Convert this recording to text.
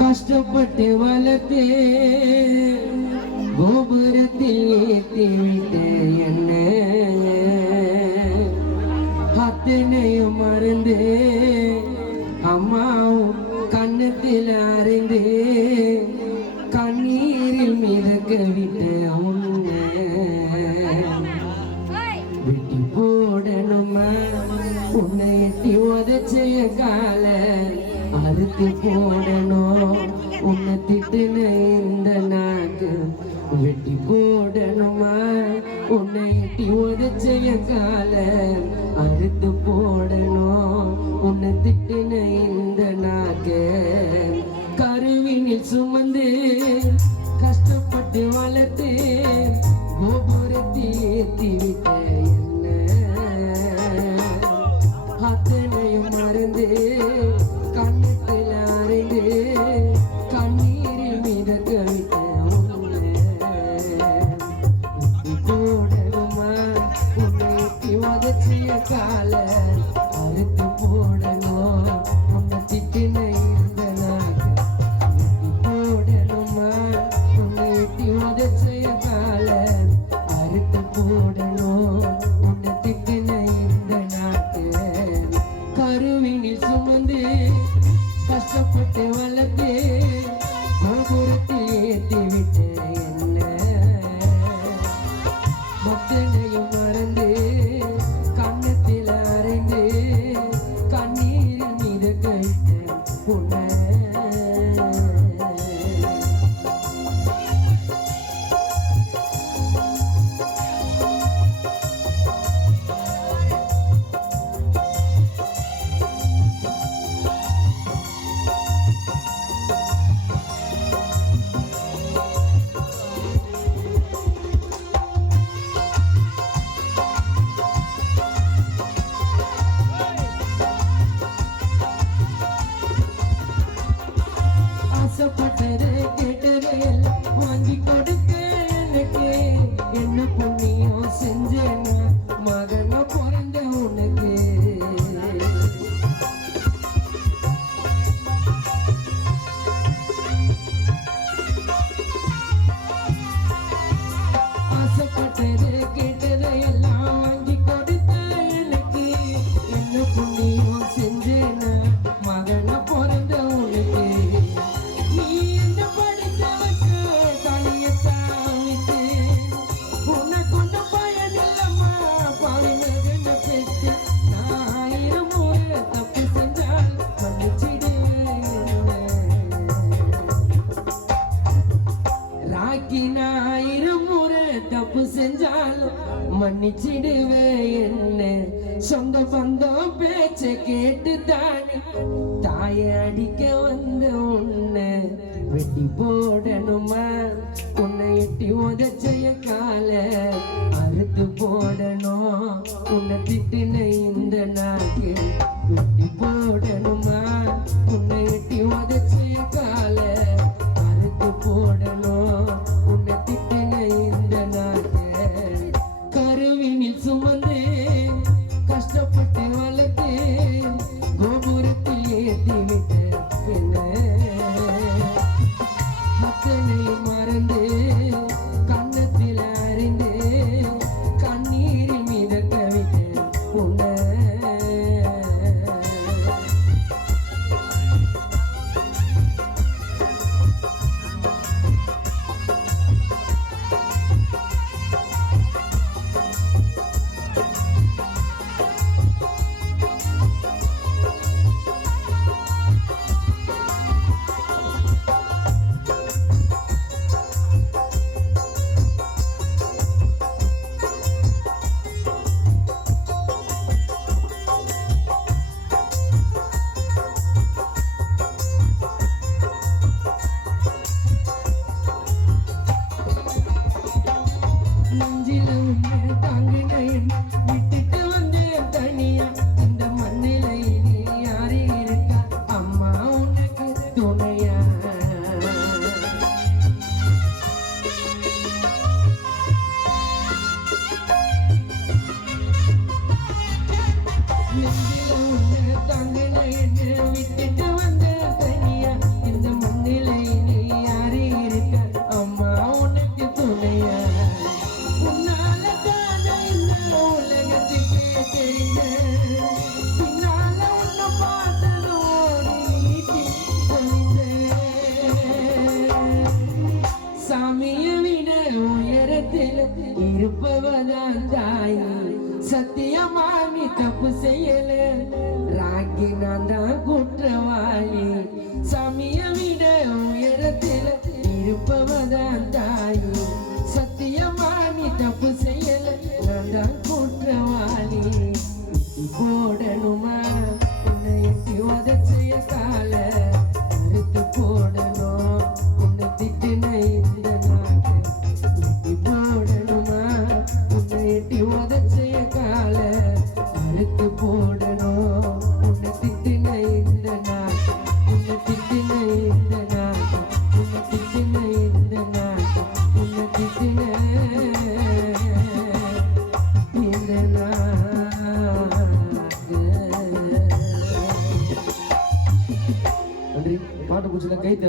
கஷ்டப்பட்டு வளர்த்தே கோபுரத்தில் ஏற்றி விட்ட என்ன அத்தனையும் மறந்து அம்மாவும் கண்ணத்தில் அறிந்து கண்ணீரில் மிதக்க விட்ட உன்னை வெட்டி போடணுமா உன்னை எட்டி உதச்சைய கால அறுத்து போடணும் உன்னை திட்டுன இந்த நாக்கு வெட்டி போடணுமா உன்னை எட்டி உதச்சைய கால அறுத்து போடணும் உன்னை திட்டுன இந்த நாக்கு கருவினில் சுமந்து கஷ்டப்பட்டு வளர்த்து கோபுரத்தில் ஏற்றி விட்ட அத்தனையும் மறந்து கண்ணத்தில் அறிந்து கண்ணீரில் மிதக்க விட்ட போடணுமா உன்னை உதச்சிய கால அறுத்து போடணும் உன்னை திட்டின இந்த நாக்கு போடணுமா உன்னை உதச்சிய கால அறுத்து போடணும் உன்னை திட்டின இந்த நாக்கு கருவினில் சுமந்து கஷ்டப்பட்டு வளர்த்து கோபுரத்தில் ஏற்றி விட்ட என்ன மத்தனையும் மறந்து கண்ணத்தில் அறைந்து கண்ணீரில் மிதக்க விட்ட உன்னை ஆசைப்பட்டது கேட்டது எல்லாம் வாங்கி கொடுக்க எனக்கு என்ன புண்ணியம் செஞ்சேன்னா மகனா பிறந்த உனக்கு ஆசைப்பட்டது கேட்டது எல்லாம் வாங்கி கொடுத்த எனக்கு என்ன புண்ணியம் செஞ்சேன்னா மகனா பிறந்த உனக்கு தப்பு செஞ்சாலும் மன்னிச்சிடுவே என்ன சொந்த பந்தம் பேச்ச கேட்டு தானே தாய அடிக்க வந்த உன்னை வெட்டி போடணுமா உன்னை எட்டி உதச்சைய கால அறுத்து போடணும் உன்னை திட்டுன இந்த நாக்கு வெட்டி போடணுமா உன்னை எட்டி உதச்சைய கால அறுத்து போடணும் உன்னை திட்டுன இந்த நாக்கு கருவினில் சுமந்து கஷ்டப்பட்டு வளர்த்து கோபுரத்தில் ஏற்றி விட்ட என்ன அத்தனை மறந்து கண்ணத்தில் அறிந்து கண்ணீரில் மிதக்க விட்ட உன்னை திட்டுன இந்த நாட்டு உன்னை திட்டுன இந்த நாட்டு. நன்றி. பாட்டு பிடிச்சல கை